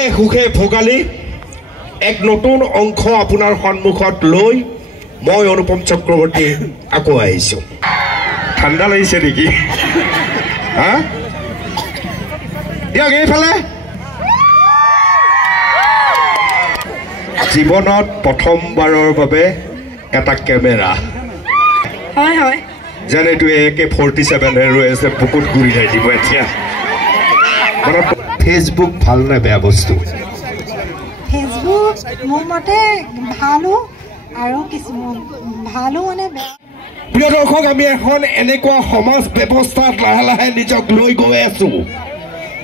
ভোগে সুখে ভোগালী এক নতুন অংশ আপোনাৰ সন্মুখত লৈ মই অনুপম চক্ৰৱৰ্তী আকৌ আহিছোঁ। ঠাণ্ডা লাগিছে নেকি? হা দিয়ক এইফালে। জীৱনত প্ৰথমবাৰৰ বাবে এটা কেমেৰা হয় হয় যেন এইটো AK-47 ৰৈ আছে বুকুত ঘূৰি যাই দিব এতিয়া। মানে ফেচবুক ভাল নে বেয়া বস্তু? ফেচবুক মোৰ মতে ভালো আৰু কিছুমান ভালো মানে বেয়া। প্ৰিয় দৰ্শক, আমি এখন এনেকুৱা সমাজ ব্যৱস্থাত লাহে লাহে নিজক লৈ গৈ আছো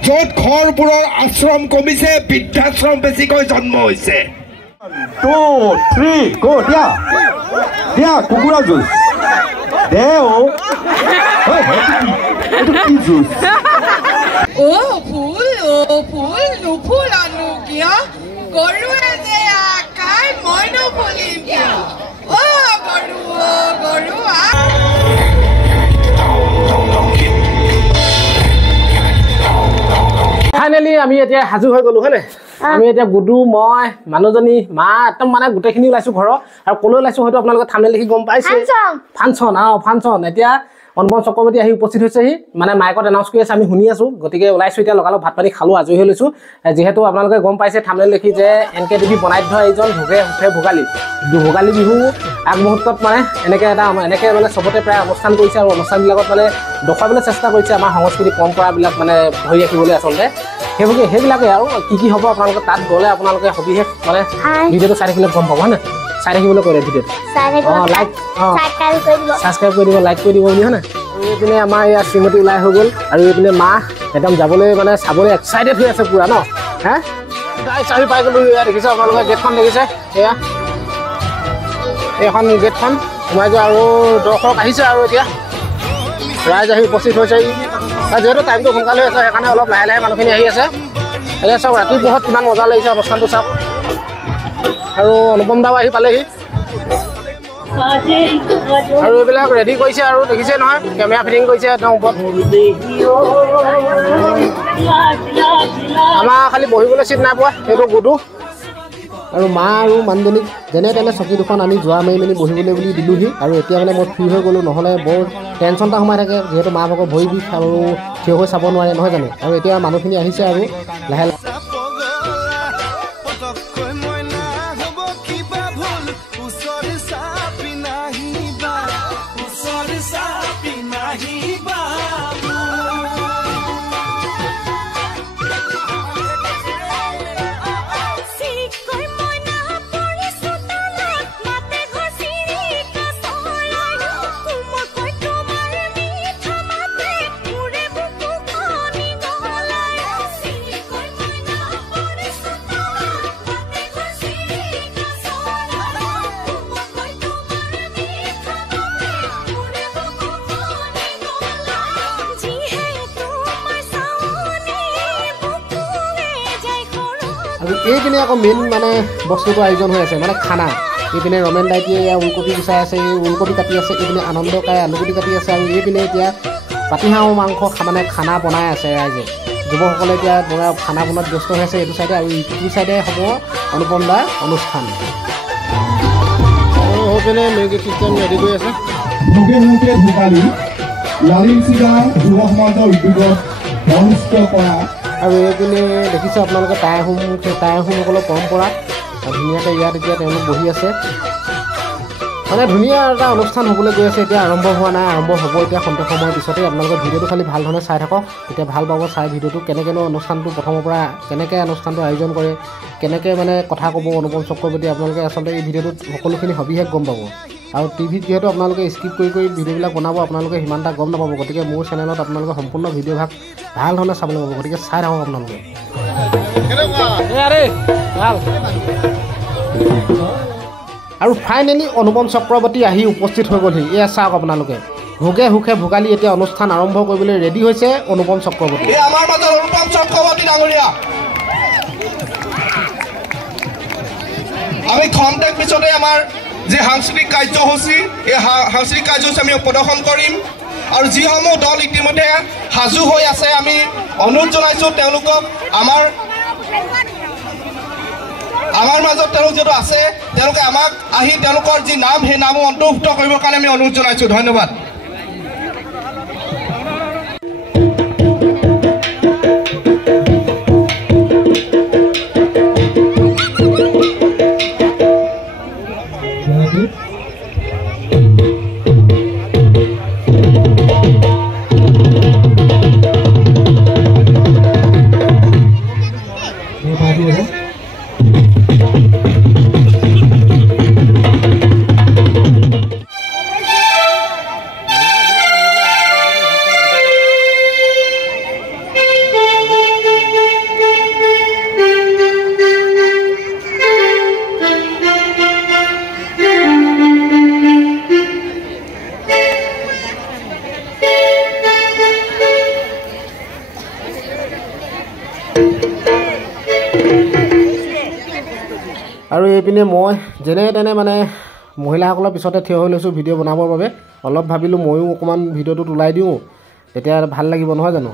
য'ত ঘৰবোৰৰ আশ্ৰম কমিছে, বৃদ্ধাশ্ৰম বেছিকৈ জন্ম হৈছে। 2, 3 গো দিয়া দিয়া কুকুৰা জুচ দে কি জুচ? ফুল নুফুলানো কিয়? গৰুৱে যে আকাই মই নুফুলিম কিয়? গৰু ফাইনেলি আমি এতিয়া সাজু হৈ গলো হয়নে? আমি এতিয়া গুডু মই মানুহজনী মা একদম মানে গোটেইখিনি ওলাইছো ঘৰৰ। আৰু কলৈ ওলাইছো হয়তো আপোনালোকে থাম্বনেল দেখি গম পাইছে। ফাংচন এতিয়া অনুপম চক্ৰৱৰ্তী আহি উপস্থিত হৈছেহি। মানে মাইকত এনাউন্স কৰি আছে, আমি শুনি আছো। গতিকে ওলাইছো এতিয়া লগালগ ভাত পানী খালো, আজৰি হৈ লৈছো। যিহেতু আপোনালোকে গম পাইছে থাম্বনেল দেখি যে NKTV বনাই থোৱা এইজন ভোগে সুখে ভোগালী বিহু আগমুহূৰ্তত মানে এনেকে মানে চবতে প্ৰায় অনুষ্ঠান কৰিছে আৰু অনুষ্ঠানবিলাকত মানে দেখুৱাবলৈ চেষ্টা কৰিছে আমাৰ সংস্কৃতি পৰম্পৰাবিলাক মানে ধৰি ৰাখিবলৈ। আচলতে সেইবিলাকে আৰু কি হ'ব আপোনালোকে তাত গ'লে আপোনালোকে সবিশেষ মানে ভিডিঅ'টো চাই থাকিলে গম পাব হয় নে? চাই থাকিবলৈ কৰে ভিডিঅ'টো ছাবস্ক্ৰাইব কৰি দিব, লাইক কৰি দিব বুলি হয় নাই? এইপিনে আমাৰ ইয়াত শ্ৰীমতী ওলাই হৈ গ'ল আৰু এইপিনে মা একদম যাবলৈ মানে চাবলৈ এক্সাইটেড হৈ আছে পুৰা ন। হে চাবি পাই গ'লো। এয়া দেখিছে আপোনালোকে গেটখন দেখিছে, এয়া এইখন গেটখন সোমাই যোৱা আৰু দৰ্শক আহিছে আৰু এতিয়া ৰাইজ আহি উপস্থিত হৈছে। যিহেতু টাইমটো সোনকালে হৈছে সেইকাৰণে অলপ লাহে লাহে মানুহখিনি আহি আছে। এতিয়া চাওক ৰাতি বহুত কিমান মজা লাগিছে অনুষ্ঠানটো চাওক। আৰু অনুপম দাও আহি পালেহি আৰু এইবিলাক ৰেডি কৰিছে আৰু দেখিছে নহয় কেমেৰা ফিটিং কৰিছে একদম ওপৰত। আমাৰ খালি বহিবলৈ চিট নাই পোৱা। এইটো গুডু আৰু মা আৰু মানুহজনীক যেনে তেনে চকী দুখন আনি যোৱা মাৰি মেলি বহিবলৈ বুলি দিলোঁহি। আৰু এতিয়া মানে মই ফ্ৰী হৈ গ'লোঁ, নহ'লে বৰ টেনশ্যন এটা সোমাই থাকে। যিহেতু মা ভাগৰ ভৰি বিষ আৰু থিয় হৈ চাব নোৱাৰে নহয় জানো। আৰু এতিয়া মানুহখিনি আহিছে আৰু লাহে লাহে আৰু এইপিনে আকৌ মেইন মানে বস্তুটো আয়োজন হৈ আছে মানে খানা। এইপিনে ৰমেন দাইটিয়ে এয়া ওলকবি গুচাই আছে, এই ওলকবি কাটি আছে। এইপিনে আনন্দ কাই আলুগুটি কাটি আছে। আৰু এইপিনে এতিয়া পাতিহাঁহৰ মাংস মানে খানা বনাই আছে ৰাইজে। যুৱকসকলে এতিয়া খানা বনোৱাত ব্যস্ত হৈ আছে এইটো চাইডে। আৰু ইটো চাইডে হ'ব অনুপম দাৰ অনুষ্ঠান। সেইপিনে মিউজিক চিষ্টেম ৰেডি কৰি আছে। আৰু এইপিনে দেখিছে আপোনালোকে টাই আহোমসকলৰ পৰম্পৰা ধুনীয়াকৈ ইয়াত এতিয়া তেওঁলোক বহি আছে। মানে ধুনীয়া এটা অনুষ্ঠান হ'বলৈ গৈ আছে। এতিয়া আৰম্ভ হোৱা নাই, আৰম্ভ হ'ব এতিয়া খন্তেক সময়ৰ পিছতে। আপোনালোকে ভিডিঅ'টো খালি ভাল ধৰণে চাই থাকক, তেতিয়া ভাল পাব চাই ভিডিঅ'টো। কেনেকৈনো অনুষ্ঠানটো প্ৰথমৰ পৰা কেনেকৈ অনুষ্ঠানটো আয়োজন কৰে, কেনেকৈ মানে কথা ক'ব অনুপম চক্ৰৱৰ্তী, আপোনালোকে আচলতে এই ভিডিঅ'টোত সকলোখিনি সবিশেষ গম পাব। আৰু টিভিত যিহেতু আপোনালোকে স্কিপ কৰি ভিডিঅ'বিলাক বনাব, আপোনালোকে সিমান এটা গম নাপাব। গতিকে মোৰ চেনেলত আপোনালোকে সম্পূৰ্ণ ভিডিঅ'ভাগ ভাল ধৰণে চাবলৈ পাব। গতিকে চাই থাকক আপোনালোকে। আৰু ফাইনেলি অনুপম চক্ৰৱৰ্তী আহি উপস্থিত হৈ গ'লহি। এয়া চাওক আপোনালোকে ভোগে সুখে ভোগালী এতিয়া অনুষ্ঠান আৰম্ভ কৰিবলৈ ৰেডি হৈছে অনুপম চক্ৰৱৰ্তী। আমাৰ মাজত অনুপম চক্ৰৱৰ্তী ডাঙৰীয়া। আমি খন্তেক পিছতে আমাৰ যি সাংস্কৃতিক কাৰ্যসূচী, এই সাংস্কৃতিক কাৰ্যসূচী আমি প্ৰদৰ্শন কৰিম। আৰু যিসমূহ দল ইতিমধ্যে সাজু হৈ আছে, আমি অনুৰোধ জনাইছোঁ তেওঁলোকক আমাৰ আমাৰ মাজত তেওঁলোক যিহেতু আছে তেওঁলোকে আমাক আহি তেওঁলোকৰ যি নাম সেই নামো অন্তৰ্ভুক্ত কৰিবৰ কাৰণে আমি অনুৰোধ জনাইছোঁ ধন্যবাদ আৰু এইপিনে মই যেনে তেনে মানে মহিলাসকলৰ পিছতে থিয় হৈ লৈছোঁ ভিডিঅ' বনাবৰ বাবে অলপ ভাবিলোঁ ময়ো অকণমান ভিডিঅ'টোত ওলাই দিওঁ তেতিয়া ভাল লাগিব নহয় জানো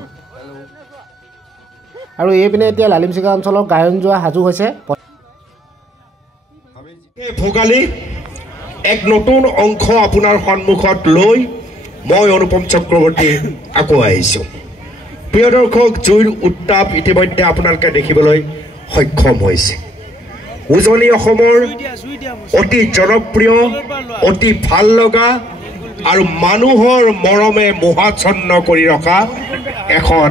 আৰু এইপিনে এতিয়া লালিমচিগা অঞ্চলৰ গায়ন যোৱা সাজু হৈছে ভোগালী এক নতুন অংশ আপোনাৰ সন্মুখত লৈ মই অনুপম চক্ৰৱৰ্তী আকৌ আহিছোঁ প্ৰিয় দৰ্শক জুইৰ উত্তাপ ইতিমধ্যে আপোনালোকে দেখিবলৈ সক্ষম হৈছে উজনি অসমৰ অতি জনপ্ৰিয় অতি ভাল লগা আৰু মানুহৰ মৰমে মোহাচ্ছন্ন কৰি ৰখা এখন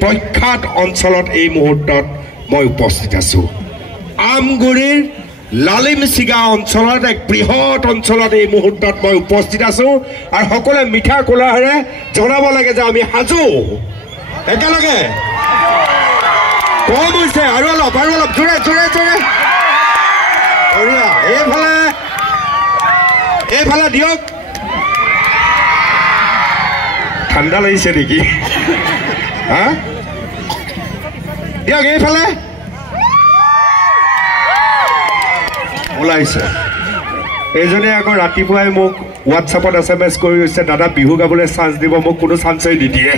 প্ৰখ্যাত অঞ্চলত এই মুহূৰ্তত মই উপস্থিত আছোঁ আমগুৰিৰ লালিমচিগা অঞ্চলত এক বৃহৎ অঞ্চলত এই মুহূৰ্তত মই উপস্থিত আছোঁ আৰু সকলোৱে মিঠা কোলাহেৰে জনাব লাগে যে আমি সাজু একেলগে কম হৈছে আৰু অলপ জোৰে জোৰে জোৰে এইফালে দিয়ক ঠাণ্ডা লাগিছে নেকি হা দিয়ক এইফালে ওলাইছে এইজনে আকৌ ৰাতিপুৱাই মোক হোৱাটছআপত SMS কৰি গৈছে দাদা বিহু গাবলৈ চান্স দিব মোক কোনো চান্সেই নিদিয়ে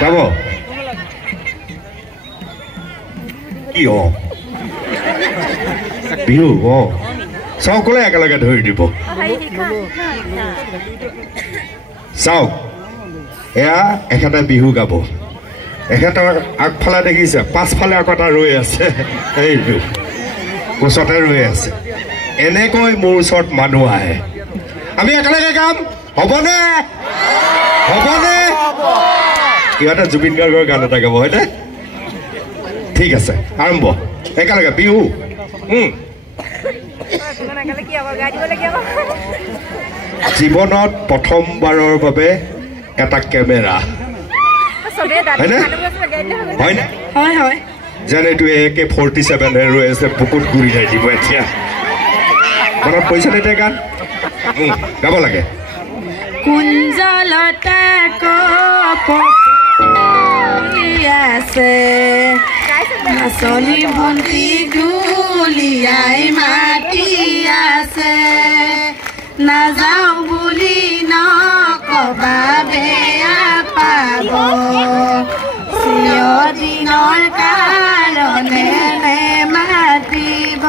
গাব কি বিহু সকলোৱে একেলগে ধৰি দিব চাওক এয়া এখেতে বিহু গাব এখেতৰ আগফালে দেখিছে পাছফালে আকৌ এটা ৰৈ আছে এইটো ওচৰতে ৰৈ আছে এনেকৈ মোৰ ওচৰত মানুহ আহে আমি একেলগে গাম হ'বনে সিহঁতে জুবিন গাৰ্গৰ গান এটা গাব হয়নে ঠিক আছে আৰম্ভ একেলগে বিহু জীৱনত প্ৰথমবাৰৰ বাবে এটা কেমেৰা হয়নে যেন এইটো AK-47 ৰৈ আছে বুকুত ঘূৰি যাই দিব এতিয়া মনত পৰিছে নে এতিয়া গান গাব লাগে কুঞ্জলতা আছে নাচনী ভণ্টি গুলিয়াই মাতি আছে নাযাওঁ বুলি নকবা বেয়া পাব চিৰদিনৰ কাৰণে মাতিব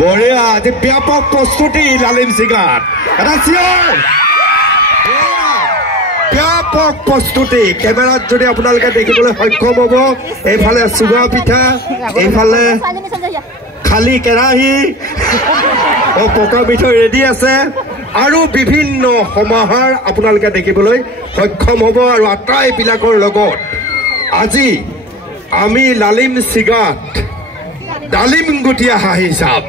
বঢ়িয়া আজি ব্যাপক প্ৰস্তুতি লালিমচিগাত এটা চিঞৰ ব্যাপক প্ৰস্তুতি কেমেৰাত যদি আপোনালোকে দেখিবলৈ সক্ষম হ'ব এইফালে চুঙা পিঠা এইফালে খালী কেৰাহী পকা মিঠৈ ৰেডি আছে আৰু বিভিন্ন সমাহাৰ আপোনালোকে দেখিবলৈ সক্ষম হ'ব আৰু আটাইবিলাকৰ লগত আজি আমি লালিমচিগাত ডালিমগুটিয়া হাঁহি চাম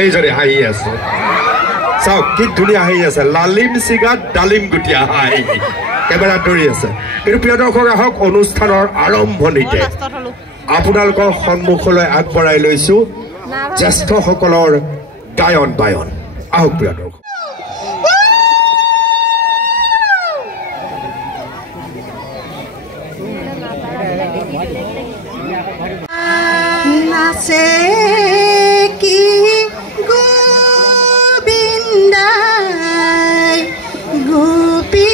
এইজনে হাঁহি আছে চাওক কি ধুনীয়া হাঁহি আছে লালিমচিগাত ডালিমগুটিয়া হাঁহি কেমেৰাত ধৰি আছে কিন্তু প্ৰিয় দৰ্শক আহক অনুষ্ঠানৰ আৰম্ভণিতে আপোনালোকৰ সন্মুখলৈ আগবঢ়াই লৈছোঁ জ্যেষ্ঠসকলৰ গায়ন বায়ন আহক প্ৰিয় দৰ্শক নাচে কি গোবিন্দাই গোপী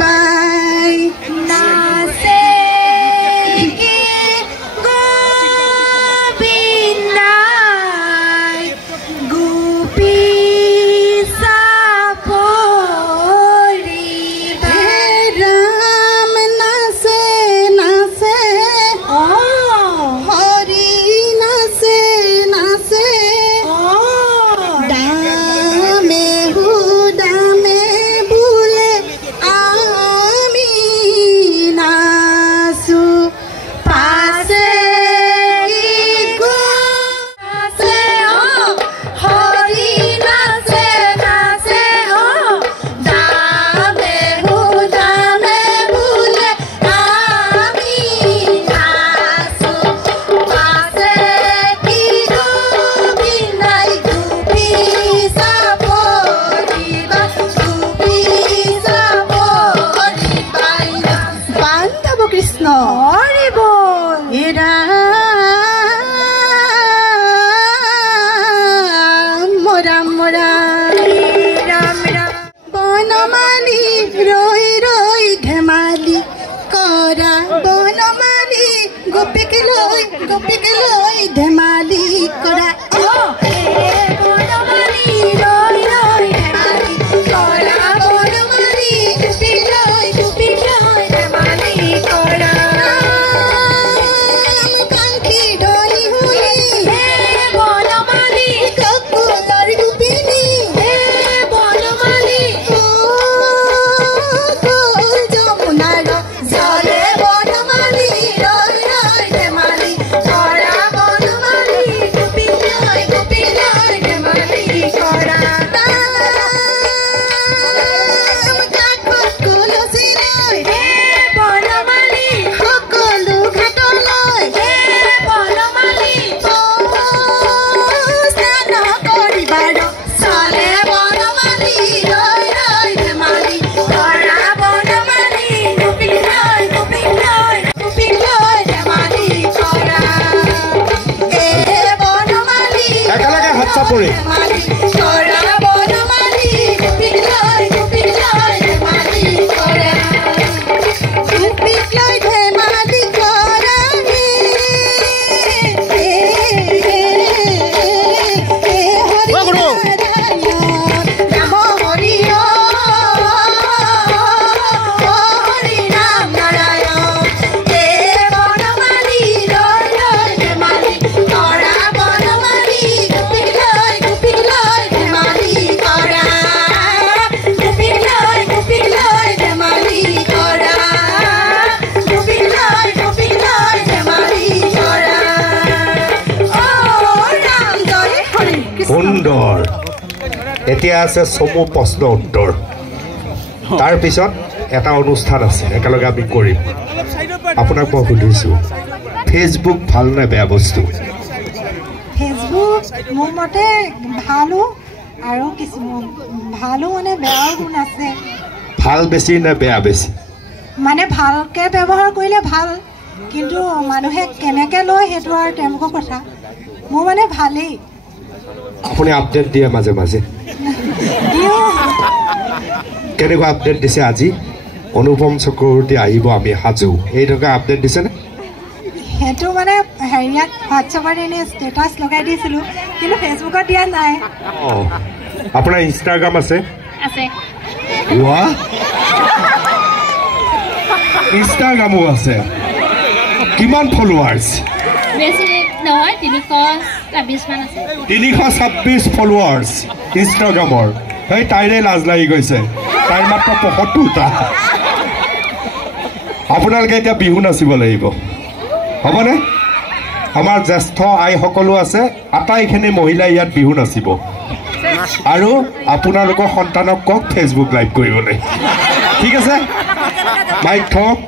চাপৰিবাই নাচে কৃষ্ণ হৰি বল এৰা ৰাম বনমালী ৰৈ ৰৈ ধেমালি কৰা বনমালী গোপীক লৈ ধেমালি কৰা বনমালী ৰৈ ৰৈ ধেমালি কৰা বনমালী গোপীক লৈ ধেমালি কৰা কাংক্ষী ধনী শুনি বনমালী ককুলৰ গোপিনী বনমালী যমুনাৰ জলে বনমালী ৰৈ ৰৈ ধেমালি কৰা বনমালী গোপীক লৈ ধেমালি কৰা কাষত কলচী লৈ বনমালী সকলো ঘাটলৈ বনমালী স্নান কৰিবাৰ চলে বনমালী ৰৈ ৰৈ ধেমালি কৰা বনমালী গোপীক লৈ ধেমালি কৰা বনমালী একেলগে হাত চাপৰি ধেমালি কৰা বনমালী গোপীক লৈ ধেমালি কৰা গোপীক লৈ ধেমালি কৰা ৰাম হৰি ৰাম নাৰায়ণ বনমালী ৰৈ ৰৈ ধেমালি কৰা বনমালী গোপীক লৈ ধেমালি কৰা গোপীক লৈ ধেমালি কৰা গোপীক লৈ ধেমালি কৰা ৰাম জয় হৰি কৃষ্ণ সুন্দৰ এতিয়া আছে চমু প্ৰশ্ন উত্তৰ তাৰপিছত এটা অনুষ্ঠান আছে একেলগে আমি কৰিম আপোনাক মই সুধিছোঁ ফেচবুক ভাল নে বেয়া বস্তু ফেচবুক মোৰ মতে ভালো আৰু কিছুমান ভালো মানে বেয়াও গুণ আছে ভাল বেছি নে বেয়া বেছি মানে ভালকৈ ব্যৱহাৰ কৰিলে ভাল কিন্তু মানুহে কেনেকৈ লয় সেইটো আৰু তেওঁলোকৰ কথা মোৰ মানে ভালেই আপুনি আপডেট দিয়ে মাজে মাজে দিওঁ কেনেকুৱা আপডেট দিছে আজি অনুপম চক্ৰৱৰ্তী আহিব আমি সাজু এইটোকে আপডেট দিছেনে সেইটো মানে হেৰিয়াত হোৱাটছএপত এনেই ষ্টেটাছ লগাই দিছিলোঁ কিন্তু ফেচবুকত দিয়া নাই অঁ আপোনাৰ ইনষ্টাগ্ৰাম আছে আছে ৱাহ ইনষ্টাগ্ৰামো আছে কিমান ফলোৱাৰ্ছ বেছি নহয় 326 মান আছে 326 ফলোৱাৰ্ছ ইনষ্টাগ্ৰামৰ সেই তাইৰে লাজ লাগি গৈছে তাইৰ মাত্ৰ ৭৫টা আপোনালোকে এতিয়া বিহু নাচিব লাগিব হ'বনে আমাৰ জ্যেষ্ঠ আইসকলো আছে আটাইখিনি মহিলাই ইয়াত বিহু নাচিব আৰু আপোনালোকৰ সন্তানক কওক ফেচবুক লাইভ কৰিবলৈ ঠিক আছে মাইক থওক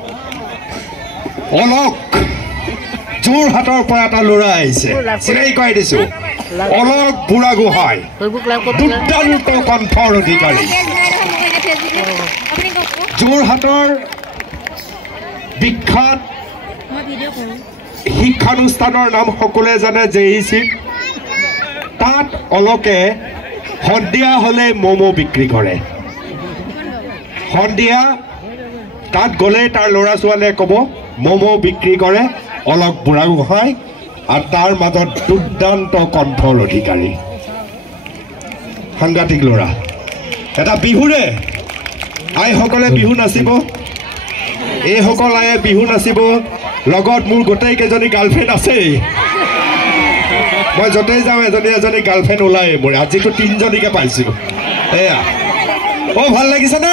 অলক যোৰহাটৰ পৰা এটা ল'ৰা আহিছে চিনাকি কৰাই দিছোঁ অলক বুঢ়াগোহাঁই দুৰ্দান্ত কণ্ঠৰ অধিকাৰী যোৰহাটৰ বিখ্যাত শিক্ষানুষ্ঠানৰ নাম সকলোৱে জানে JEC তাত অলকে সন্ধিয়া হ'লে ম'ম' বিক্ৰী কৰে সন্ধিয়া তাত গ'লে তাৰ ল'ৰা ছোৱালীয়ে ক'ব ম'ম' বিক্ৰী কৰে অলক বুঢ়াগোহাঁই আৰু তাৰ মাজত দুৰ্দান্ত কণ্ঠৰ অধিকাৰী সাংঘাতিক ল'ৰা এটা বিহুৰে আইসকলে বিহু নাচিব এইসকল আয়ে বিহু নাচিব লগত মোৰ গোটেইকেইজনী গাৰ্লফ্ৰেণ্ড আছেই মই য'তেই যাওঁ এজনী গাৰ্লফ্ৰেণ্ড ওলায় মোৰ আজিতো 3জনীকে পাইছোঁ এয়া অ' ভাল লাগিছেনে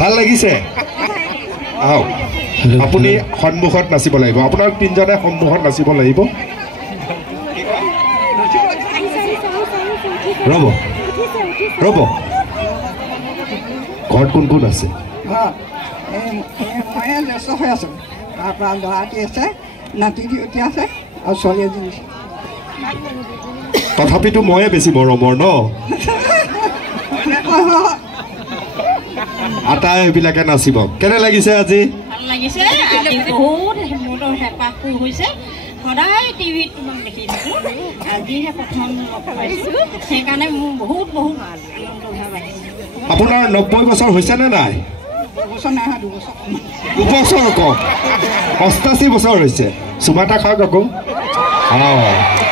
ভাল লাগিছে আহক আপুনি সন্মুখত নাচিব লাগিব আপোনাক 3জনে সন্মুখত নাচিব লাগিব ৰ'ব ঘৰত কোন কোন আছে জ্যেষ্ঠ হৈ আছোঁ তাৰপৰা ল'ৰাটি আছে নাতি দুটি আছে আৰু ছোৱালী এজনী তথাপিতো ময়ে বেছি মৰমৰ ন আটাই এইবিলাকে নাচিব কেনে লাগিছে আজি ভাল লাগিছে আজি বহুত মোৰৰ হেঁপাহ হৈছে সদায় টিভিত তোমাক দেখি থাকোঁ আজিহে প্ৰথম লগ পাইছোঁ সেইকাৰণে মোৰ বহুত বহুত আনন্দ ভাৱ আহিছে আপোনাৰ 90 বছৰ হৈছেনে নাই 2 বছৰ কওক 88 বছৰ হৈছে চুমা এটা খাওক আকৌ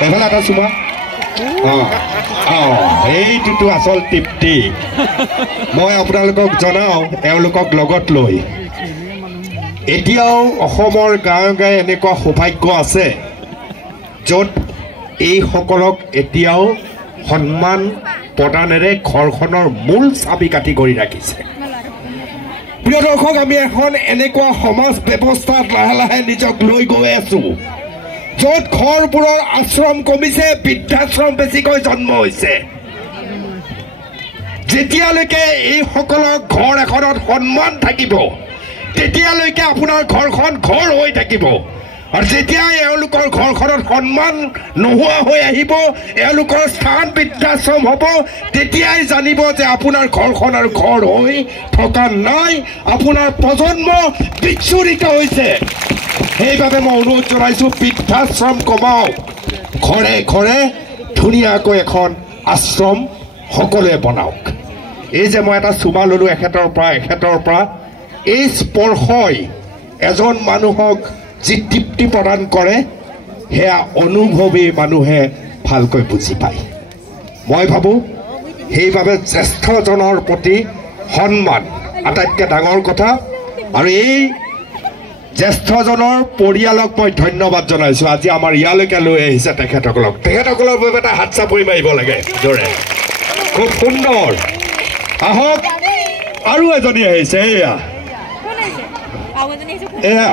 এইফালে এটা চুমা এইটোতো আচল তৃপ্তি মই আপোনালোকক জনাওঁ এওঁলোকক লগত লৈ এতিয়াও অসমৰ গাঁৱে গাঁৱে এনেকুৱা সৌভাগ্য আছে য'ত এইসকলক এতিয়াও সন্মান প্ৰদানেৰে ঘৰখনৰ মূল চাবি কাঠি কৰি ৰাখিছে প্ৰিয় দৰ্শক আমি এখন এনেকুৱা সমাজ ব্যৱস্থাত লাহে লাহে নিজক লৈ গৈ আছো য'ত ঘৰবোৰৰ আশ্ৰম কমিছে বৃদ্ধাশ্ৰম বেছিকৈ জন্ম হৈছে যেতিয়ালৈকে এইসকলৰ ঘৰ এখনত সন্মান থাকিব তেতিয়ালৈকে আপোনাৰ ঘৰখন ঘৰ হৈ থাকিব আৰু যেতিয়া এওঁলোকৰ ঘৰখনত সন্মান নোহোৱা হৈ আহিব এওঁলোকৰ স্থান বৃদ্ধাশ্ৰম হ'ব তেতিয়াই জানিব যে আপোনাৰ ঘৰখন আৰু ঘৰ হৈ থকা নাই আপোনাৰ প্ৰজন্ম বিচ্ছুৰিত হৈছে সেইবাবে মই অনুৰোধ জনাইছোঁ বৃদ্ধাশ্ৰম কমাওক ঘৰে ঘৰে ধুনীয়াকৈ এখন আশ্ৰম সকলোৱে বনাওক এই যে মই এটা চুমা ল'লোঁ এখেতৰ পৰা এই স্পৰ্শই এজন মানুহক যি তৃপ্তি প্ৰদান কৰে সেয়া অনুভৱী মানুহে ভালকৈ বুজি পায় মই ভাবোঁ সেইবাবে জ্যেষ্ঠজনৰ প্ৰতি সন্মান আটাইতকৈ ডাঙৰ কথা আৰু এই জ্যেষ্ঠজনৰ পৰিয়ালক মই ধন্যবাদ জনাইছোঁ আজি আমাৰ ইয়ালৈকে লৈ আহিছে তেখেতসকলৰ বাবে এটা হাত চাপৰি মাৰিব লাগে জোৰে খুব সুন্দৰ আহক আৰু এজনী আহিছে এয়া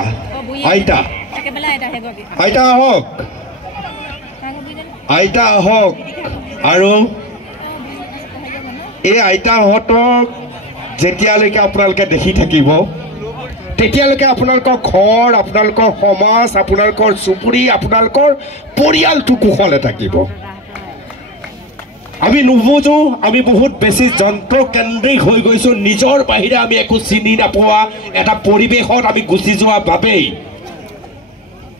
আইতা আহক আৰু এই আইতাহঁতক যেতিয়ালৈকে আপোনালোকে দেখি থাকিব তেতিয়ালৈকে আপোনালোকৰ ঘৰ আপোনালোকৰ সমাজ আপোনালোকৰ চুবুৰী আপোনালোকৰ পৰিয়ালটো কুশলে থাকিব আমি নুবুজো আমি বহুত বেছি যন্ত্ৰকেন্দ্ৰিক হৈ গৈছোঁ নিজৰ বাহিৰে আমি একো চিনি নাপোৱা এটা পৰিৱেশত আমি গুচি যোৱা বাবেই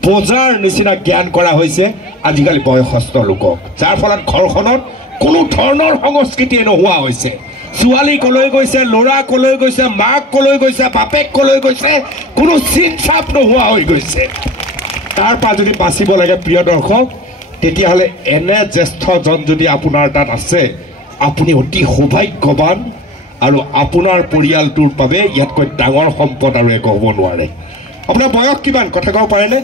বজাৰ নিচিনা জ্ঞান কৰা হৈছে আজিকালি বয়সস্থ লোকক যাৰ ফলত ঘৰখনত কোনো ধৰণৰ সংস্কৃতি নোহোৱা হৈছে ছোৱালী কলৈ গৈছে ল'ৰা কলৈ গৈছে মাক কলৈ গৈছে বাপেক কলৈ গৈছে কোনো চিন চাপ নোহোৱা হৈ গৈছে তাৰ পৰা যদি বাচিব লাগে প্ৰিয় দৰ্শক তেতিয়াহ'লে এনে জ্যেষ্ঠজন যদি আপোনাৰ তাত আছে আপুনি অতি সৌভাগ্যৱান আৰু আপোনাৰ পৰিয়ালটোৰ বাবে ইয়াতকৈ ডাঙৰ সম্পদ আৰু একো হ'ব নোৱাৰে আপোনাৰ বয়স কিমান কথা ক'ব পাৰেনে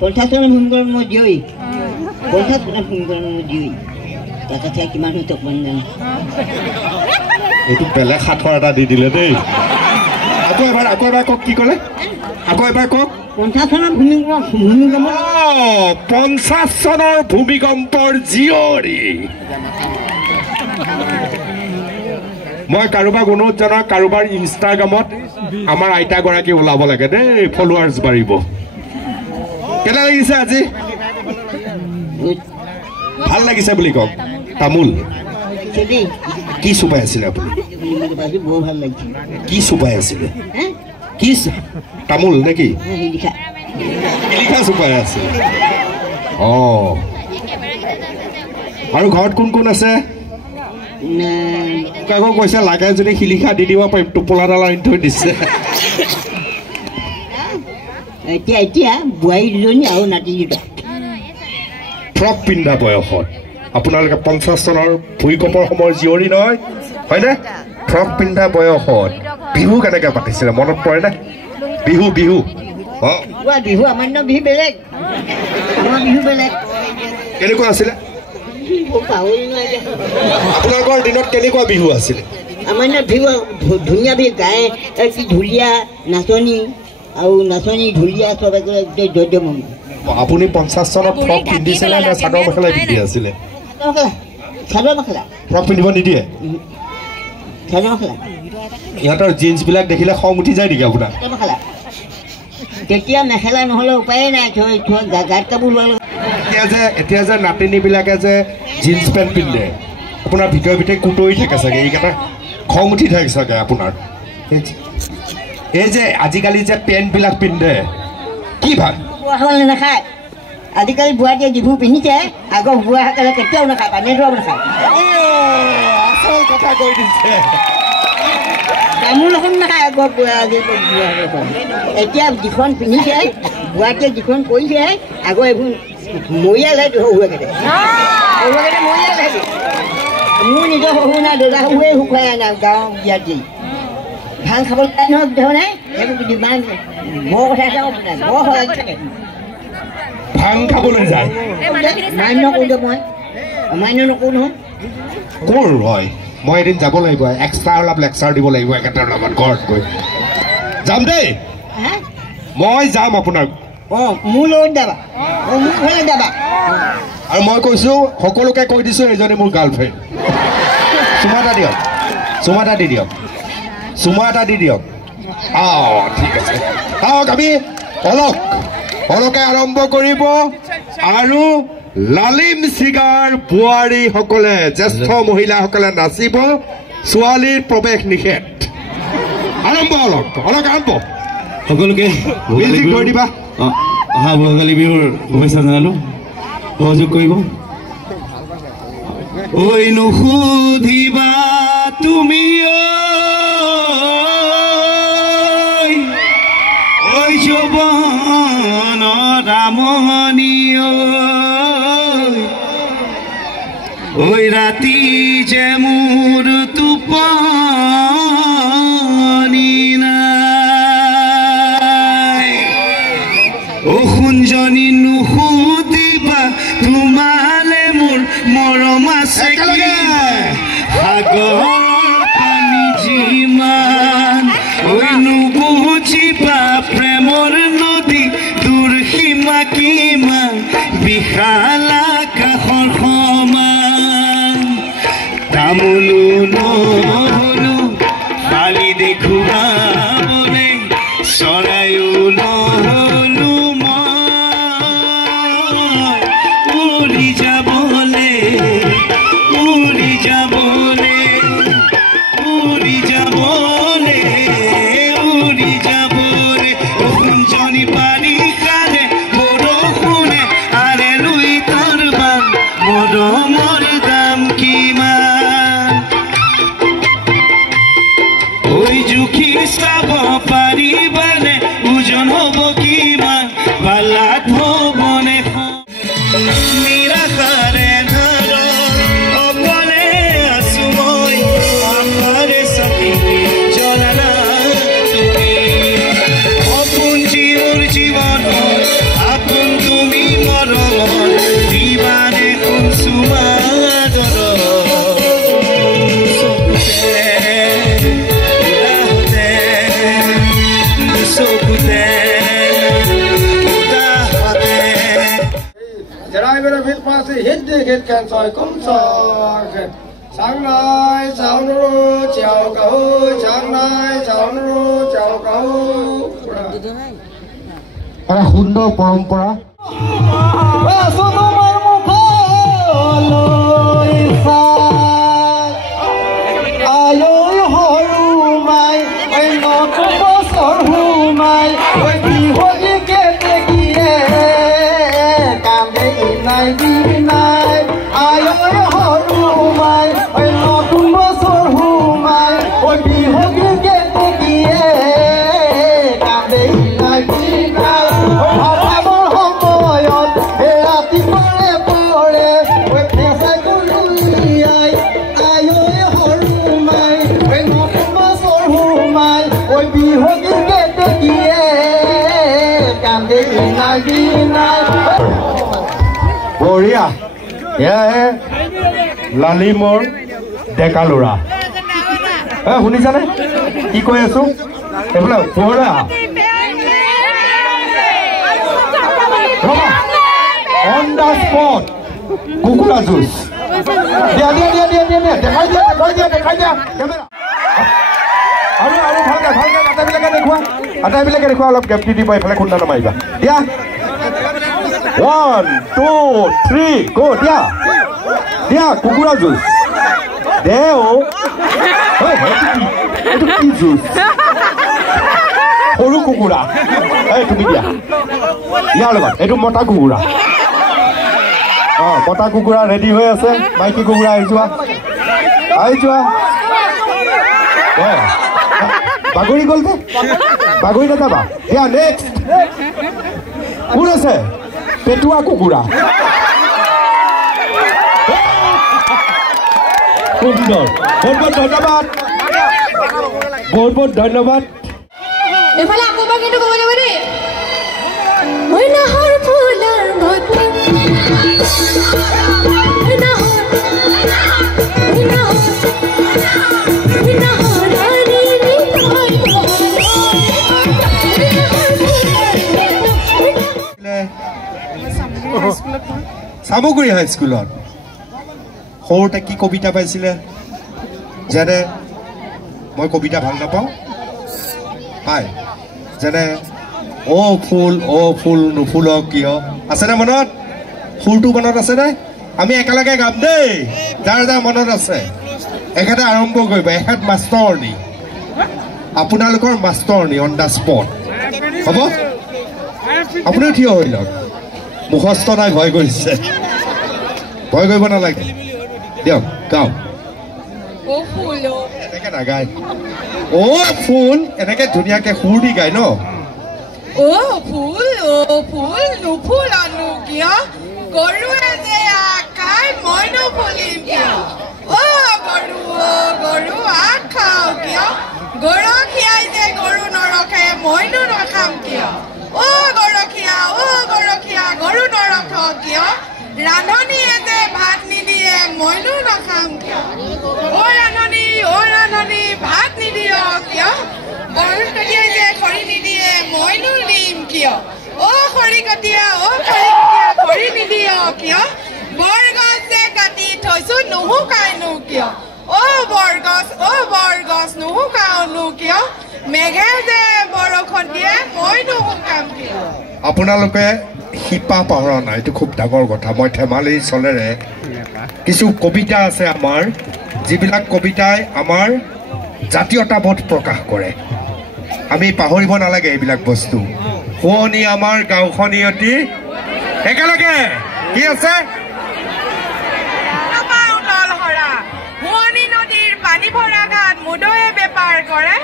50 চনৰ ভূমিকৰণ মই দিয়ই 50 চনৰ ভূমিকৰণ মই দিয়ই তাতে কিমান হৈ তক মানে এইটো বেলেগ সাঁথৰ এটা দি দিলে দেই আকৌ এবাৰ কওক কি ক'লে আকৌ এবাৰ কওক 50 চনৰ ভূমিকম্প 50 চনৰ ভূমিকম্পৰ জীয়ৰী মই কাৰোবাক অনুৰোধ জনাওঁ কাৰোবাৰ ইনষ্টাগ্ৰামত আমাৰ আইতাগৰাকী ওলাব লাগে দেই ফলোৱাৰ্ছ বাঢ়িব কেনে লাগিছে আজি ভাল লাগিছে বুলি কওক তামোল কি চুবাই আছিলে আপুনি কি চুবাই আছিলে কি তামোল নেকি লিখা চুবাই আছে আৰু ঘৰত কোন কোন আছে কাকো কৈছে লাগে যদি শিলিখা দি দিব পাৰিম টোপোলাডাল আনি থৈ দিছে এতিয়া বোৱাৰী দুজনী আৰু নাতি দুটা ফ্ৰক পিন্ধা বয়সত আপোনালোকে 50 চনৰ ভূমিকম্পৰ সময়ৰ জীয়ৰী নহয় হয়নে ফ্ৰক পিন্ধা বয়সত বিহু কেনেকৈ পাতিছিলে মনত পৰেনে বিহু বিহু আমাৰ বিহু বেলেগ কেনেকুৱা আছিলে আপোনালোকৰ দিনত কেনেকুৱা বিহু আছিলে আমাৰ বিহু ধুনীয়া বিহু গায়ে ঢুলীয়া নাচনী আৰু নাচনী ঢুলীয়া চব যজ্ঞমণি আপুনি 50 চনত ফ্ৰক পিন্ধিছিলে নে চাদৰ মেখেলা পিন্ধি আছিলে চাদৰ মেখেলা ফ্ৰক পিন্ধিব নিদিয়ে চাদৰ মেখেলা ইহঁতৰ জিন্সবিলাক দেখিলে খং উঠি যায় নেকি আপোনাৰ মেখেলা তেতিয়া মেখেলা নহ'লে উপায়ে নাই গাত কাপোৰ লোৱা এতিয়া যে নাতিনীবিলাকে যে জিন্স পেণ্ট পিন্ধে আপোনাৰ ভিতৰে ভিতৰে কুটৰি থাকে চাগে এইকেইটা খং উঠি থাকে চাগে আপোনাৰ এই যে আজিকালি যে পেণ্টবিলাক পিন্ধে কি ভাল বোৱাসকলে নাখায় আজিকালি বোৱাৰীয়ে যিবোৰ পিন্ধিছে আগৰ বোৱাসকলে কেতিয়াও নাখায় পানী দৰৱ নাখায় আচল কথা কৈ দিছে তামোল এখন নাখায় আগৰ এতিয়া যিখন পিন্ধিছে বোৱাৰীয়ে যিখন কৰিছে আগৰ এইবোৰ মৰিয়ালহে শহুৱেকেইটা মৰিয়াল থাকে মোৰ নিজৰ শহু নাই দেউতা শহুৱে শুকুৱাই আনা গাঁৱৰ বিয়াত দি ভাল খাবলৈ পাই নহয় গোটেইখনে সেইবোৰ যিমান বৰ কথা এটা বৰ সলাই থাকে ভাং খাবলৈ যায় মান্য কৰোঁ মই অমান্য নকৰোঁ নহয় ক'ৰ হয় মই এদিন যাব লাগিব এক্সট্ৰা অলপ লেকচাৰ দিব লাগিব একেটাৰ লগত ঘৰত গৈ যাম দেই মই যাম আপোনাৰ মোৰ লগত যাবা মোৰ ঘৰলৈ যাবা আৰু মই কৈছোঁ সকলোকে কৈ দিছোঁ এইজনী মোৰ গাৰ্লফ্ৰেণ্ড চুমা এটা দিয়ক চুমা এটা দি দিয়ক চুমা এটা দি দিয়ক ঠিক আছে আহক আমি অলকে আৰম্ভ কৰিব আৰু লালিম চিগাৰ বোৱাৰীসকলে জ্যেষ্ঠ মহিলাসকলে নাচিব ছোৱালীৰ প্ৰৱেশ নিষেধ আৰম্ভ অলক আৰম্ভ সকলোকে মিউজিক কৰি দিবা অহা ভোগালী বিহুৰ শুভেচ্ছা জনালোঁ সহযোগ কৰিব ঐ নুসুধিবা তুমি ঐ যৌৱন ৰামণী ঐ ৰাতি যে মোৰ টোপনি নাই ও সুঞ্জনী নুসুধিবা তোমালে মোৰ মৰম আছে সাগৰৰ পানী যিমান ঐ নুবুজিবা প্ৰেমৰ নদী দূৰ সীমা কিমান বিশাল আকাশৰ সমান তামোলো নহলো খালি দেখুৱাবলে চৰায়ো নহলো উৰি যাবলে সোণজনী পানী খালে বৰষুণে আৰে লুই তাৰ বান মৰমৰ দাম কিমান ঐ জুখি চাব পাৰিবানে ওজন হ'ব কিমান বালাত হ'বনে নিৰাশাৰে অকলে আছো মই আমাৰে চাকি জ্বলালা তুমি অপোন মোৰ জীৱন আপোন তুমি মৰমৰ দিবানে কোন চুমাদৰ hít đi hít kèn sỏi cũng sỏi sáng nay chào nô chào cậu sáng nay chào nô chào cậu এটা সুন্দৰ পৰম্পৰা বঢ়িয়া এয়াহে লালিমৰ ডেকা ল'ৰা শুনিছানে কি কৈ আছো এইফালে বঢ়িয়া অন দ্য স্পট কুকুৰা জুচ দিয়া দেখাই দিয়া কেমেৰা আৰু ভালকে আটাইবিলাকে দেখুৱা অলপ গেপ দি দিব এইফালে খুন্দা নামাৰিবা দিয়া 1 2 3 গো দিয়া কুকুৰা জুচ দেও সৰু কুকুৰা এই তুমি দিয়া ইয়াৰ লগত এইটো মতা কুকুৰা মতা কুকুৰা ৰেডি হৈ আছে মাইকী কুকুৰা আহি যোৱা বাগৰি গ'ল যে বাগৰি নাযাবা দিয়া নেক্সট কোন আছে পেটুৱা কুকুৰা সুন্দৰ বহুত ধন্যবাদ বহুত ধন্যবাদ এফালে আকৌ এবাৰ কিন্তু ক'ব লাগিব দেই মই নাহৰ ফুলৰ গতি চামগুৰি হাইস্কুলত সৰুতে কি কবিতা পাইছিলে যেনে মই কবিতা ভাল নাপাওঁ পাই যেনে অ' ফুল নুফুলক কিয় আছেনে মনত ফুলটো মনত আছেনে আমি একেলগে গাম দেই যাৰ যাৰ মনত আছে এখেতে আৰম্ভ কৰিব এখেত মাষ্টৰনী আপোনালোকৰ মাষ্টৰনী অন দ্য স্পট হ'ব আপুনিও থিয় হৈ লওক মুখস্থ নাই ভয় কৰিছে ভয় কৰিব নালাগে দিয়ক গাওক এনেকে নাগায় অ' ফুল এনেকে ধুনীয়াকে সুৰ দি গায় ন অ' ফুল নুফুলানো কিয় গৰুৱে যে আখাই মই নুফুলিম কিয় অ' গৰু আগ খাওঁ কিয় গৰখীয়াই যে গৰু নৰখে মইনো নখাম কিয় অ' গৰখীয়া গৰু নৰখ কিয় ৰান্ধনীয়ে যে ভাত নিদিয়ে মইনো নখাম কিয় অ' ৰান্ধনী ভাত নিদিয় কিয় গৰুকটিয়াই যে খৰি নিদিয়ে মইনো দিম কিয় অ' খৰিকটীয়া খৰি নিদিয় কিয় বৰগছ যে কাটি থৈছো নুশুকাইনো কিয় অ' বৰগছ নুশুকাওনো কিয় মেঘে যে বৰষুণ দিয়ে মইনো শুকাম কিয় আপোনালোকে শিপা পাহৰা নাই এইটো খুব ডাঙৰ কথা মই ধেমালি চলেৰে কিছু কবিতা আছে আমাৰ যিবিলাক কবিতাই আমাৰ জাতীয়তাবোধ প্ৰকাশ কৰে আমি পাহৰিব নালাগে এইবিলাক বস্তু শুৱনি আমাৰ গাঁওখনি অতি একেলগে কি আছে শুৱনি নদীৰ পানী ভৰা ঘাট মুদৈয়ে বেপাৰ কৰে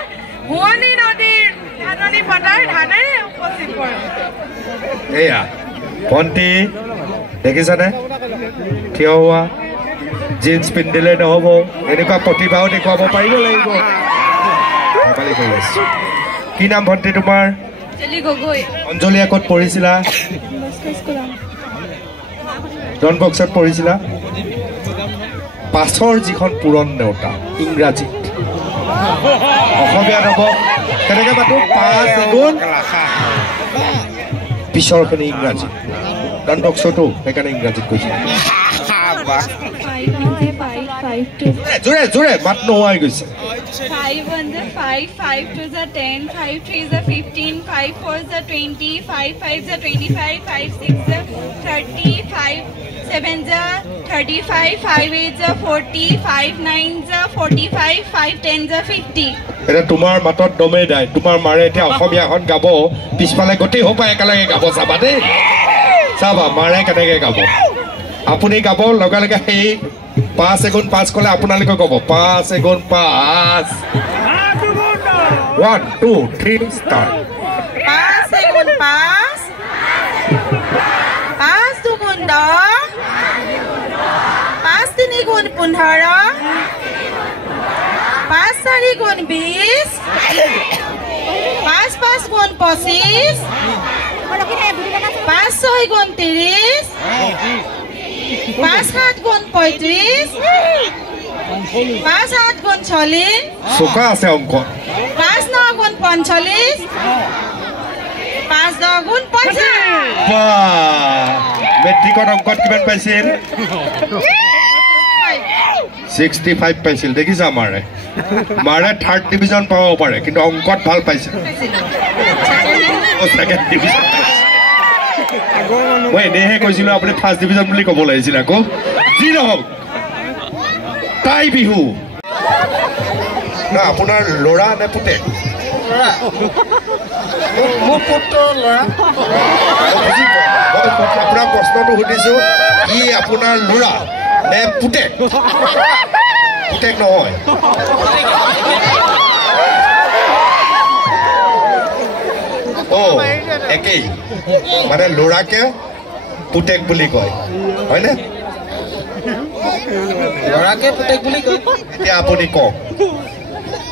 শুৱনি নদীৰ ধাননি পথাৰ ধানেৰে উপচি পৰে এয়া ভণ্টি দেখিছানে থিয় হোৱা জিন্স পিন্ধিলে নহ'ব এনেকুৱা প্ৰতিভাও দেখুৱাব পাৰিব লাগিব কি নাম ভণ্টি তোমাৰ অঞ্জলি ক'ত পঢ়িছিলা ডন বক্সত পঢ়িছিলা পাছৰ যিখন পুৰণ নেওতা ইংৰাজীত অসমীয়াত হ'ব কেনেকৈ মাতো 5 এগুণ পিছৰখিনি ইংৰাজী ডন বক্সতো সেইকাৰণে ইংৰাজীত কৈছিল জোৰে মাত নোহোৱাই গৈছে 5 1 5 5 2 10 5 3 15 5 4 20 5 5 25 5 6 30 5 7 35 5 8 40 5 9 45 5 10 50 এটা তোমাৰ মাতত দমে দাই তোমাৰ মাৰে এতিয়া অসমীয়াখন গাব পিছফালে গোটেই হোপা একেলগে গাব চাবা দেই চাবা মাৰে কেনেকৈ গাব আপুনি গাব লগে লগে সেই 5 এগুণ 5 ক'লে আপোনালোকে ক'ব 5 এগুণ 5 1 2 3 ষ্টাৰ্ট 5 এগুণ 5 5 দুগুণ 10 5 3 গুণ 15 5 4 গুণ 20 5 5 গুণ 25 5 6 গুণ 30 5 7 গুণ 35 5 8 গুণ 40 চোকা আছে অংক 5 9 গুণ 45 5 10 গুণ 50 মেট্ৰিকত অংকত কিমান পাইছিল 65 পাইছিল দেখিছা মাৰে 3rd ডিভিজন পাব পাৰে কিন্তু অংকত ভাল পাইছিল সেকেন্ড ডিভিজন মই এনেহে কৈছিলো আপুনি 1st ডিভিজন বুলি ক'ব লাগিছিল আকৌ যি নহওক তাই বিহু না আপোনাৰ ল'ৰা নে পুতেক মোৰ পুত্ৰ ল'ৰা আপোনাক প্ৰশ্নটো সুধিছোঁ ই আপোনাৰ ল'ৰা নে পুতেক পুতেক নহয় একেই মানে ল'ৰাকে পুতেক বুলি কয় হয়নে ল'ৰাকে পুতেক বুলি কয় এতিয়া আপুনি কওক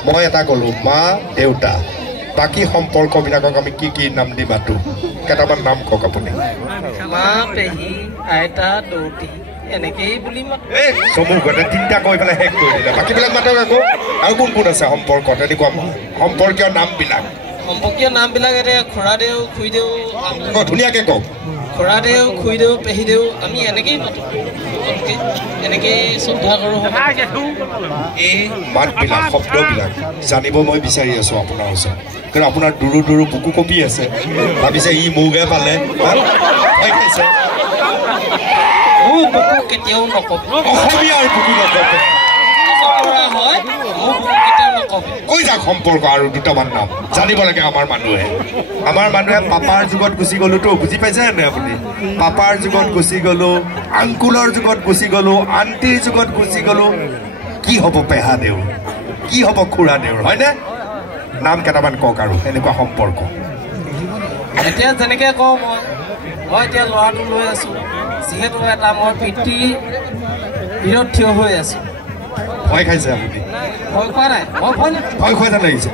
মই এটা ক'লো মা দেউতা বাকী সম্পৰ্কবিলাকক আমি কি কি নাম দি মাতো কেইটামান নাম কওক আপুনি মা পেহী আইতা দৌতি এনেকেই বুলি চমু ঘৰতে তিনিটা কৈ পেলাই শেষ কৰি দিলে বাকীবিলাক মাতক আকৌ আৰু কোন কোন আছে সম্পৰ্কত এনেকুৱা সম্পৰ্কীয় নামবিলাক এতিয়া খুৰাদেউ খুৰীদেউ ধুনীয়াকৈ কওক খুৰাদেউ খুৰীদেউ পেহীদেউ আমি এনেকেই মাতো এনেকেই শ্ৰদ্ধা কৰোঁ এই মাতবিলাক শব্দবিলাক জানিব মই বিচাৰি আছোঁ আপোনাৰ ওচৰত কিন্তু আপোনাৰ দূৰো দূৰো বুকু কপি আছে ভাবিছে ই মোকে পালে মোৰ বুকু কেতিয়াও নকবি অসমীয়াৰ বুকু নকবি কৈ যাওক সম্পৰ্ক আৰু দুটামান নাম জানিব লাগে আমাৰ মানুহে পাপাৰ যুগত গুচি গ'লোতো বুজি পাইছে নে আপুনি পাপাৰ যুগত গুচি গ'লো আংকুলৰ যুগত গুচি গ'লো আণ্টিৰ যুগত গুচি গ'লো কি হ'ব পেহা দেউৰ কি হ'ব খুৰা দেউৰ হয়নে নাম কেইটামান কওক আৰু এনেকুৱা সম্পৰ্ক এতিয়া যেনেকৈ কওঁ মই এতিয়া ল'ৰাটো লৈ আছোঁ যিহেতু এটা মই পিতৃ বিৰত থিয় হৈ আছোঁ ভয় খাইছে আপুনি ভয় খোৱা নাই ভয় খোৱা যেন লাগিছে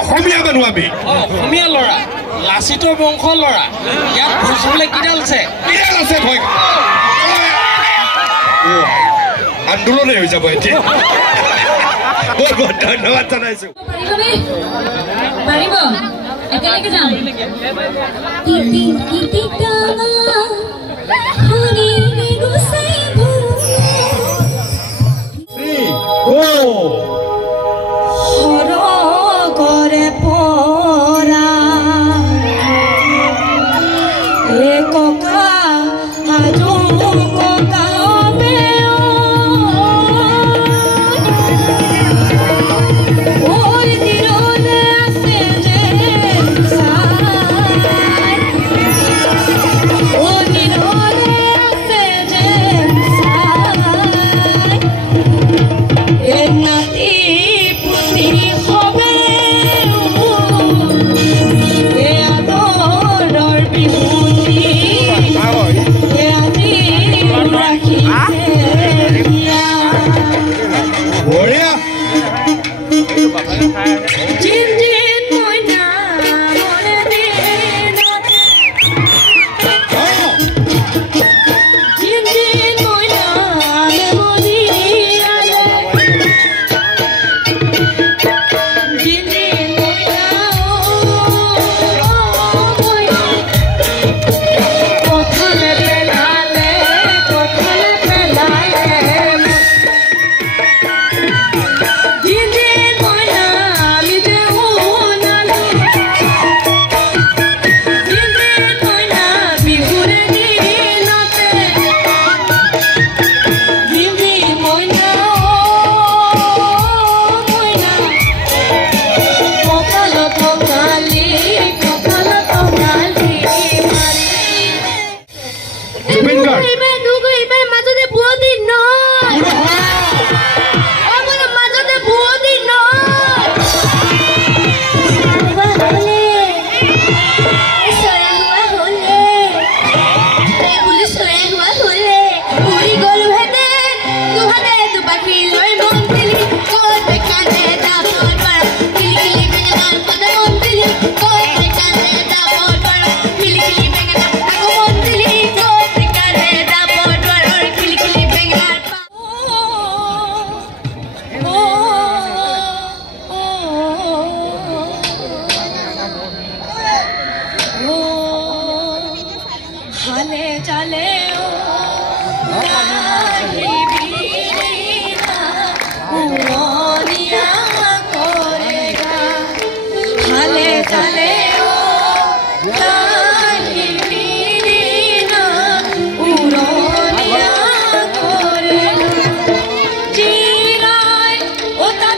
অসমীয়া মানুহ আমি অসমীয়া ল'ৰা লাচিতৰ বংশৰ ল'ৰা ইয়াত ভুল চাবলৈ কিডাল আছে ভয় আন্দোলনে হৈ যাব এতিয়া বহুত বহুত ধন্যবাদ জনাইছো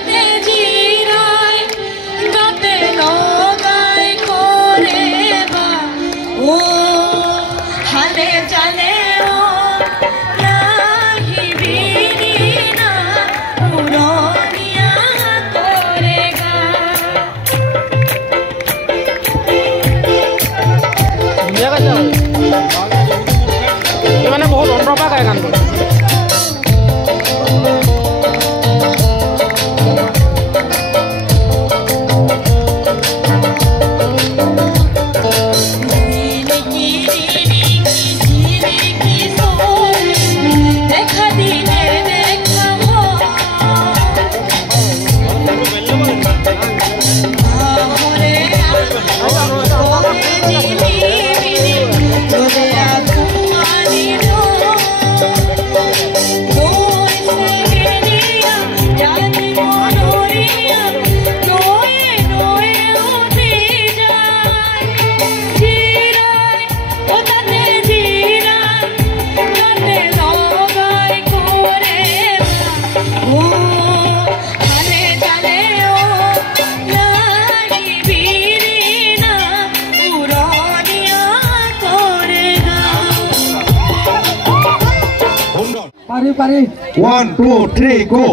Tate পাৰি 1 2 3 গো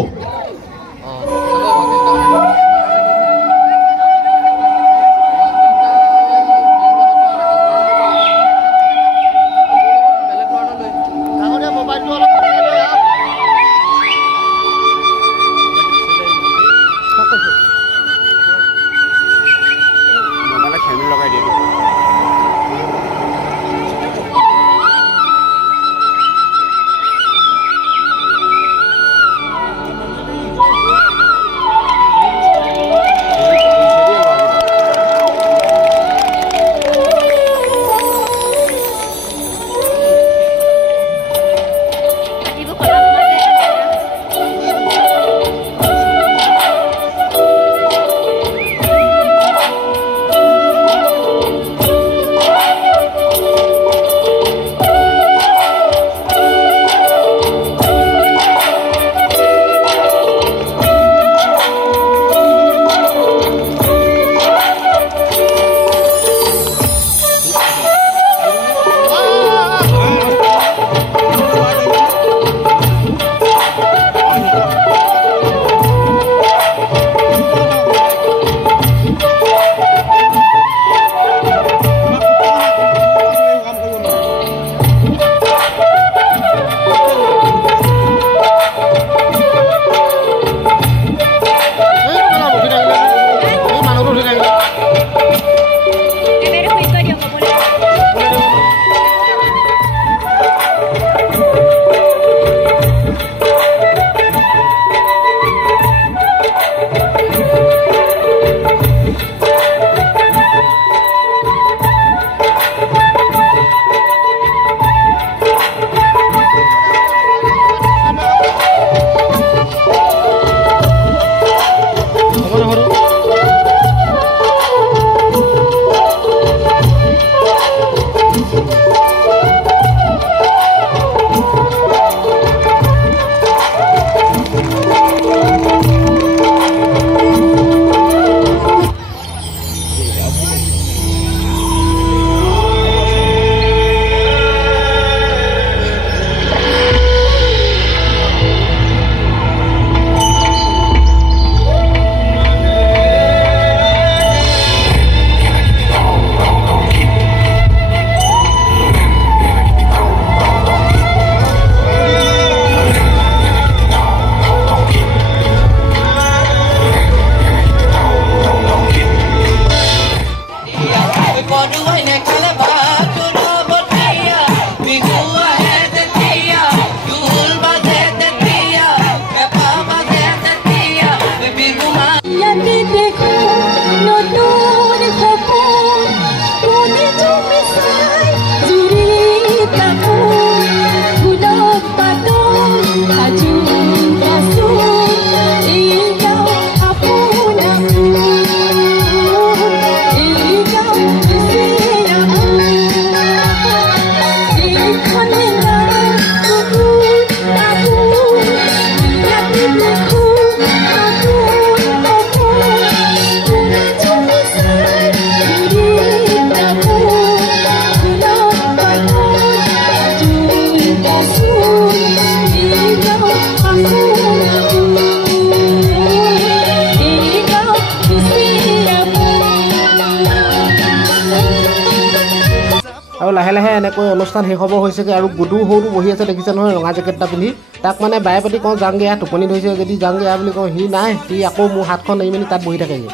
আৰু লাহে লাহে এনেকৈ অনুষ্ঠান শেষ হ'ব হৈছেগৈ আৰু গুডু সৰু বহি আছে দেখিছে নহয় ৰঙা জেকেট এটা পিন্ধি তাক মানে বায়ে পাতি কওঁ যাংগে টোপনি ধৰিছে যদি যাংগে বুলি কওঁ সি নাই সি আকৌ মোৰ হাতখন এৰি মেলি তাত বহি থাকেগৈ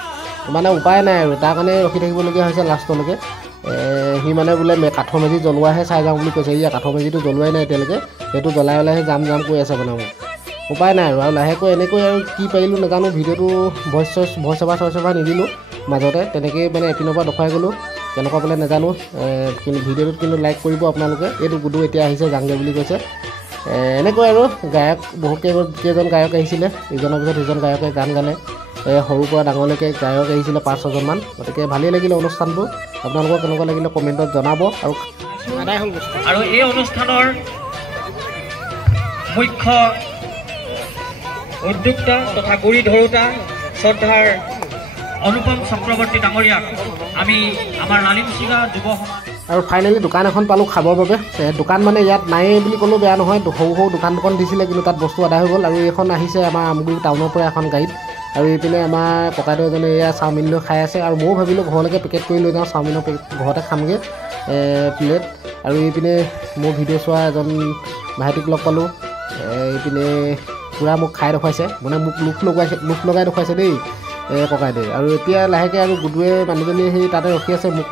মানে উপায় নাই আৰু তাৰ কাৰণে ৰখি থাকিবলগীয়া হৈছে লাষ্টলৈকে সি মানে বোলে কাঠৰ মেজি জ্বলোৱাহে চাই যাওঁ বুলি কৈছে ইয়া কাঠৰ মেজিটো জ্বলোৱাই নাই এতিয়ালৈকে সেইটো জ্বলাই ওলাইহে যাম কৈ আছে মানে মোক উপায় নাই আৰু লাহেকৈ এনেকৈ আৰু কি পাৰিলোঁ নাজানো ভিডিঅ'টো ভইচ অভাৰ নিদিলোঁ মাজতে তেনেকৈয়ে মানে এপিনৰ পৰা দেখুৱাই গ'লোঁ কেনেকুৱা বোলে নাজানো কিন্তু ভিডিঅ'টোত কিন্তু লাইক কৰিব আপোনালোকে এইটো গুডু এতিয়া আহিছে যাংগে বুলি কৈছে এনেকৈ আৰু গায়ক কেইজন গায়ক আহিছিলে ইজনৰ পিছত সিজন গায়কে গান গালে সৰুৰ পৰা ডাঙৰলৈকে গায়ক আহিছিলে 5-6জন মান গতিকে ভালেই লাগিলে অনুষ্ঠানটো আপোনালোকৰ কেনেকুৱা লাগিলে কমেণ্টত জনাব আৰু এই অনুষ্ঠানৰ মুখ্য উদ্যোক্তা তথা গুৰি ধৰোতা শ্ৰদ্ধাৰ অনুপম চক্ৰৱৰ্তী ডাঙৰীয়াক আমি আমাৰ লালিমচিগা যুৱ সমাজ আৰু ফাইনেলি দোকান এখন পালোঁ খাবৰ বাবে দোকান মানে ইয়াত নাই বুলি ক'লেও বেয়া নহয় সৰু সৰু দোকান দিছিলে কিন্তু তাত বস্তু আদায় হৈ গ'ল আৰু এইখন আহিছে আমাৰ আমগুৰি টাউনৰ পৰা এখন গাড়ীত আৰু এইপিনে আমাৰ ককাইদেউ এজনে এয়া চাওমিন লৈ খাই আছে আৰু ময়ো ভাবিলোঁ ঘৰলৈকে পেকেট কৰি লৈ যাওঁ চাওমিনৰ পেকেট ঘৰতে খামগৈ প্লেট আৰু এইপিনে মোৰ ভিডিঅ' চোৱা এজন ভাইটিক লগ পালোঁ এইপিনে পূৰা মোক খাই দেখুৱাইছে মানে মোক লোক লগাই দেখুৱাইছে দেই ককাইদেউ আৰু এতিয়া লাহেকৈ আৰু গুডুৱে মানুহজনী সেই তাতে ৰখি আছে মোক